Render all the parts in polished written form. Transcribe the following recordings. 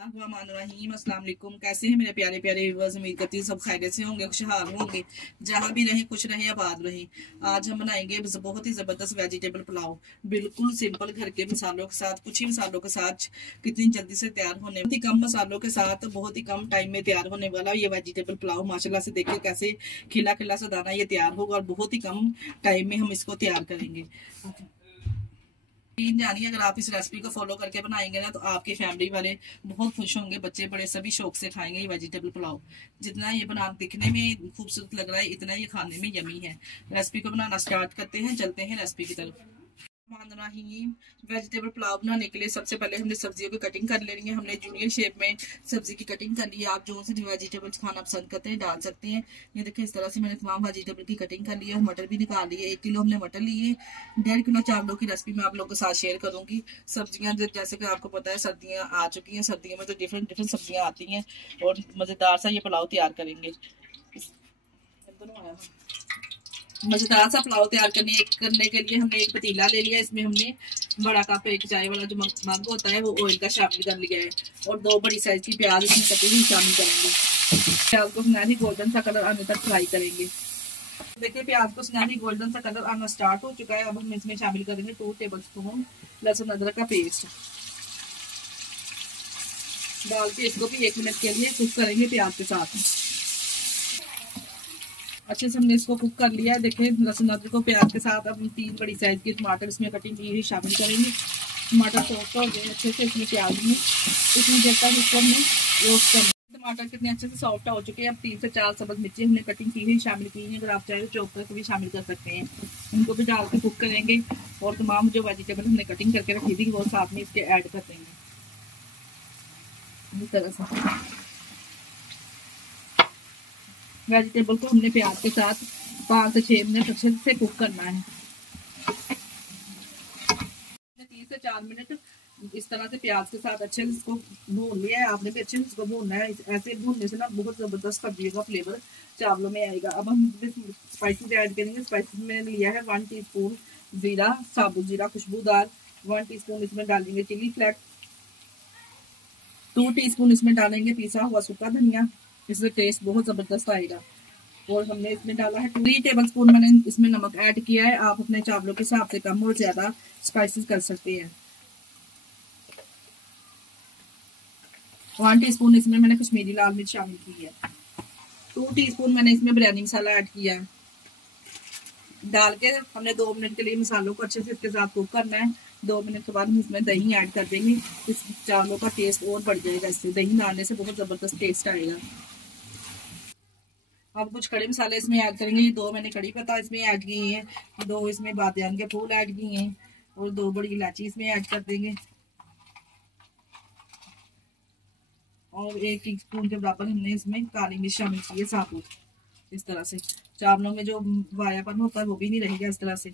बिस्मिल्लाहिर्रहमानिर्रहीम। अस्सलाम वालेकुम। कैसे हैं मेरे प्यारे प्यारे व्यूअर्स? उम्मीद करती हूँ सब खैरियत से होंगे, खुशहाल होंगे, जहाँ भी रहें खुश रहें, आबाद रहें। आज हम बनाएंगे बहुत ही ज़बरदस्त वेजिटेबल पुलाव, बिल्कुल सिंपल घर के मसालों के साथ, कुछ ही मसालों के साथ, कितनी जल्दी से तैयार होने, बहुत ही कम मसालों के साथ, बहुत ही कम टाइम में तैयार होने वाला ये वेजिटेबल पुलाव। माशाल्लाह से देखिए कैसे खिला खिला सा दाना ये तैयार होगा और बहुत ही कम टाइम में हम इसको तैयार करेंगे। जानिए, अगर आप इस रेसिपी को फॉलो करके बनाएंगे ना तो आपकी फैमिली वाले बहुत खुश होंगे, बच्चे बड़े सभी शौक से खाएंगे ये वेजिटेबल पुलाव। जितना ये बना दिखने में खूबसूरत लग रहा है, इतना ये खाने में यमी है। रेसिपी को बनाना स्टार्ट करते हैं, चलते हैं रेसिपी की तरफ। वेजिटेबल पुलाव बनाने के लिए सबसे पहले हमने सब्जियों की कटिंग कर लेनी है। हमने जूनियर शेप में सब्जी की कटिंग कर ली है। आप जो से वेजिटेबल्स खाना पसंद करते हैं डाल सकते हैं। ये देखिए इस तरह से मैंने तमाम वेजिटेबल की कटिंग कर ली है। मटर भी निकाल लिए। 1 किलो हमने मटर लिए। 1.5 किलो चावलों की रेसिपी मैं आप लोगों के साथ शेयर करूंगी। सब्जियां जैसे कि आपको पता है सर्दियां आ चुकी हैं, सर्दियों में तो डिफरेंट डिफरेंट सब्जियां आती हैं और मजेदार सा ये पुलाव तैयार करेंगे। मजेदार सा पुलाव तैयार करने के लिए हमने एक पतीला ले लिया। इसमें हमने बड़ा कप एक चाय वाला जो मग होता है वो ऑयल का शामिल कर लिया है और 2 बड़ी साइज की प्याज इसमें कटी हुई शामिल करेंगे। प्याज को सुनहरी गोल्डन सा कलर आने तक फ्राई करेंगे। देखिए प्याज को सुनहरी गोल्डन सा कलर आना स्टार्ट हो चुका है। अब हम इसमें शामिल करेंगे 2 टेबल स्पून लहसुन अदरक का पेस्ट डाल के इसको भी 1 मिनट के लिए कुक करेंगे प्याज के साथ। अच्छे से हमने इसको कुक कर लिया है। देखिए लहसुन अदरक को प्याज के साथ अब 3 बड़ी साइज की टमाटर इसमें कटिंग की हुई शामिल करेंगे। टमाटर सॉफ्ट हो गए अच्छे से इसमें प्याज में, इसमें देर तक इसको हमने रोस्ट करना। टमाटर कितने अच्छे से सॉफ्ट हो चुके हैं। अब 3 से 4 सब्ज मिर्ची हमने कटिंग की हुई शामिल की है। अगर आप चाहे तो चॉप करके भी शामिल कर सकते हैं। उनको भी डाल के कुक करेंगे और तमाम जो वेजिटेबल हमने कटिंग करके रखी थी वो साथ में इसके ऐड कर देंगे इस तरह से। वेजिटेबल को हमने प्याज के साथ 5 से 6 मिनट अच्छे से कुक करना है। 3 से 4 मिनट इस तरह से प्याज के साथ अच्छे से इसको भून लिया है। आपने भी अच्छे से इसको भूनना है। ऐसे भूनने से ना बहुत जबरदस्त सब्जियों का फ्लेवर चावलों में आएगा। अब हम स्पाइसेस ऐड करेंगे। स्पाइसेस में लिया है 1 टीस्पून जीरा, साबुत जीरा खुशबूदार। 1 टीस्पून इसमें डालेंगे चिली फ्लेक्स। 2 टीस्पून इसमें डालेंगे पिसा हुआ सूखा धनिया, इससे टेस्ट बहुत जबरदस्त आएगा। और हमने इसमें डाला है 3 टेबल स्पून मैंने इसमें नमक ऐड किया है। आप अपने चावलों के हिसाब से कम और ज्यादा स्पाइसेस कर सकते हैं। 1 टीस्पून इसमें मैंने कश्मीरी लाल मिर्च शामिल की है। 2 टीस्पून मैंने इसमें बिरयानी मसाला ऐड किया है। डाल के हमने 2 मिनट के लिए मसालों को अच्छे से इसके साथ कुक करना है। 2 मिनट के बाद हम इसमें दही ऐड कर देंगे। इस चावलों का टेस्ट और बढ़ जाएगा। इससे दही डालने से बहुत जबरदस्त टेस्ट आएगा। अब कुछ खड़े मसाले इसमें ऐड करेंगे। 2 मैंने कड़ी पत्ता इसमें ऐड किए हैं, 2 इसमें बादियान के फूल ऐड किए हैं और 2 बड़ी इलायची इसमें ऐड कर देंगे और 1 टीस्पून के बराबर हमने इसमें काली मिर्च शामिल की है साबुत। इस तरह से चावलों में जो वायापन होता है वो भी नहीं रहेगा इस तरह से।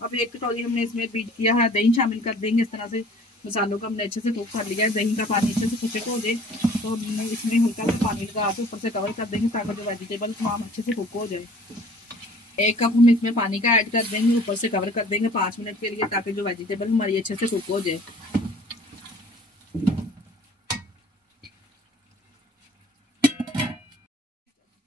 अब 1 कटोरी हमने इसमें बीट किया है दही शामिल कर देंगे। इस तरह से मसालों को हमने अच्छे से कुक कर लिया है। दही का पानी अच्छे से खुशक हो जाए तो हमने इसमें हल्का सा पानी लगा के ऊपर से कवर कर देंगे ताकि जो वेजिटेबल तमाम अच्छे से कुक हो जाए। 1 कप हम इसमें पानी का ऐड कर देंगे, ऊपर से कवर कर देंगे 5 मिनट के लिए ताकि जो वेजिटेबल हमारी अच्छे से कुक हो जाए।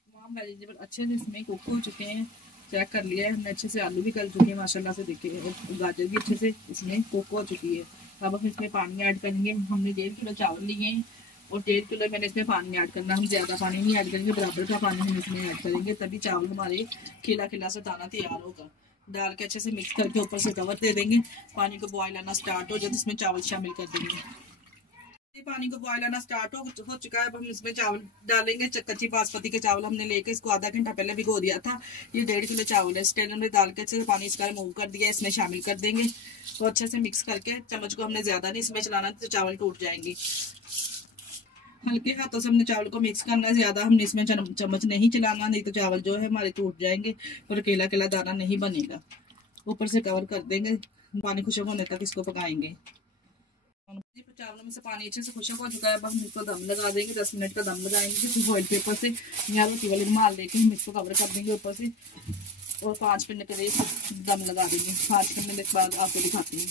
तमाम वेजिटेबल अच्छे से इसमें कुक हो चुके हैं। चेक कर लिया है हमने अच्छे से। आलू भी गल चुके हैं माशाल्लाह से, देखिए, और गाजर भी अच्छे से इसमें कुक हो चुकी है। अब हम इसमें पानी ऐड करेंगे। हमने 1.5 किलो चावल लिए हैं और 1.5 किलो मैंने इसमें पानी ऐड करना। हम ज्यादा पानी नहीं ऐड करेंगे, बराबर का पानी हम इसमें ऐड करेंगे, तभी चावल हमारे खिला खिला से दाना तैयार होगा। डाल के अच्छे से मिक्स करके ऊपर से कवर दे देंगे। पानी को बॉयल आना स्टार्ट हो जाए तो इसमें चावल शामिल कर देंगे। पानी को बॉयल आना स्टार्ट हो चुका है। अब हम इसमें चावल डालेंगे। कच्ची बासमती के चावल हमने लेके इसको आधा घंटा पहले भिगो दिया था। ये 1.5 किलो चावल है। स्टेनर में डाल के अच्छे से पानी इसका रिमूव कर दिया, इसमें शामिल कर देंगे। तो अच्छे से मिक्स करके चम्मच को हमने ज्यादा नहीं इसमें चलाना तो चावल टूट जाएंगे। हल्के हाथों से हमने चावल को मिक्स करना है, ज्यादा हमने इसमें चम्मच नहीं चलाना, नहीं तो चावल जो है हमारे टूट जाएंगे और केला केला दाना नहीं बनेगा। ऊपर से कवर कर देंगे। पानी खुशक होने तक इसको पकाएंगे। चावलों में से पानी अच्छे से खुशक हो चुका है। अब हम इसको दम लगा देंगे। 10 मिनट का दम लगाएंगे। फॉइल पेपर से या रोटी वाले रुमाल लेके हम इसको कवर कर देंगे ऊपर से और 5 मिनट के लिए दम लगा देंगे। 5 मिनट के बाद आपको दिखाती हूँ।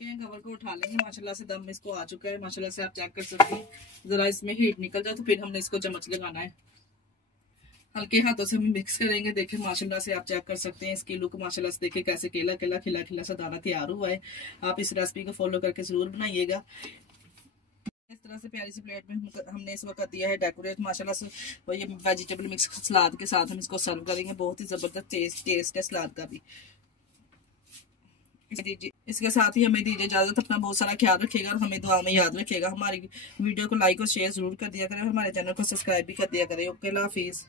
चुके हैं, कवर को उठा लेंगे। माशाल्लाह से दम इसको आ चुका है, माशाल्लाह से आप चेक कर सकते हैं। जरा इसमें हीट निकल जाए तो फिर हमने इसको चम्मच लगाना है, हल्के हाथों से हम मिक्स करेंगे। देखें माशाल्लाह से आप चेक कर सकते हैं इसकी लुक, माशाल्लाह से देखें कैसे केला केला खिला खिला सा दाना तैयार हुआ है। आप इस रेसिपी को फॉलो करके जरूर बनाइएगा। इस तरह से प्यारी सी प्लेट में हमने इस वक्त दिया है डेकोरेट माशाल्लाह से। और ये वेजिटेबल मिक्स सलाद के साथ हम इसको सर्व करेंगे, बहुत ही जबरदस्त टेस्ट है सलाद का भी। इसके साथ ही हमें दीजिए इजाजत, अपना बहुत सारा ख्याल रखिएगा और हमें दुआ में याद रखिएगा। हमारी वीडियो को लाइक और शेयर जरूर कर दिया करें और हमारे चैनल को सब्सक्राइब भी कर दिया करें। ओके, अल्लाह हाफिज़।